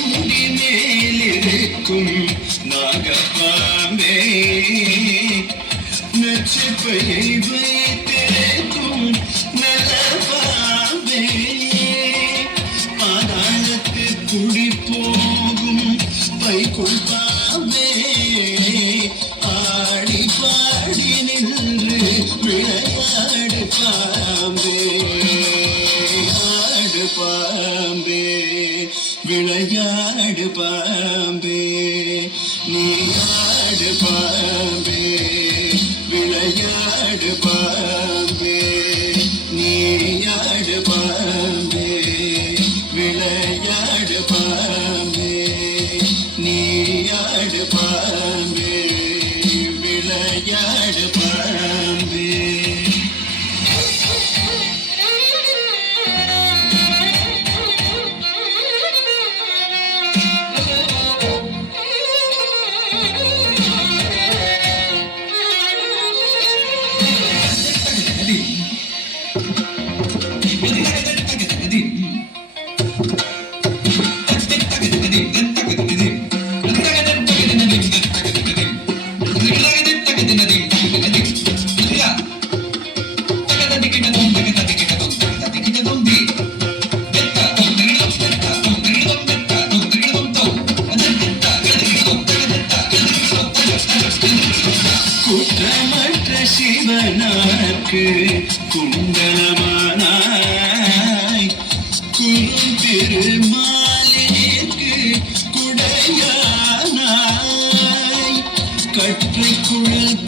முடி மேலிருக்கும் நாகப்பாம்பே நச்சுப்பையை வைத்திருக்கும் நலபாம்பே பாதாளத்து குடி போகும் பைக்குள் பாம்பே ஆடி பாடி நின்று விளையாடு பாம்பே ஆடு பாம்பே விளையாடு பாம்பே நீ ஆடு பாம்பே விளையாடு பாம்பே நீ ஆடு பாம்பே விளையாடு பாம்பே நீ ஆடு பாம்பே விளையாடு பாம்பே குற்றமற்ற சிவனாக்கு குண்டலமானாய் குறும் பெருமாளிற்கு குடையானாய் கற்றை குழல்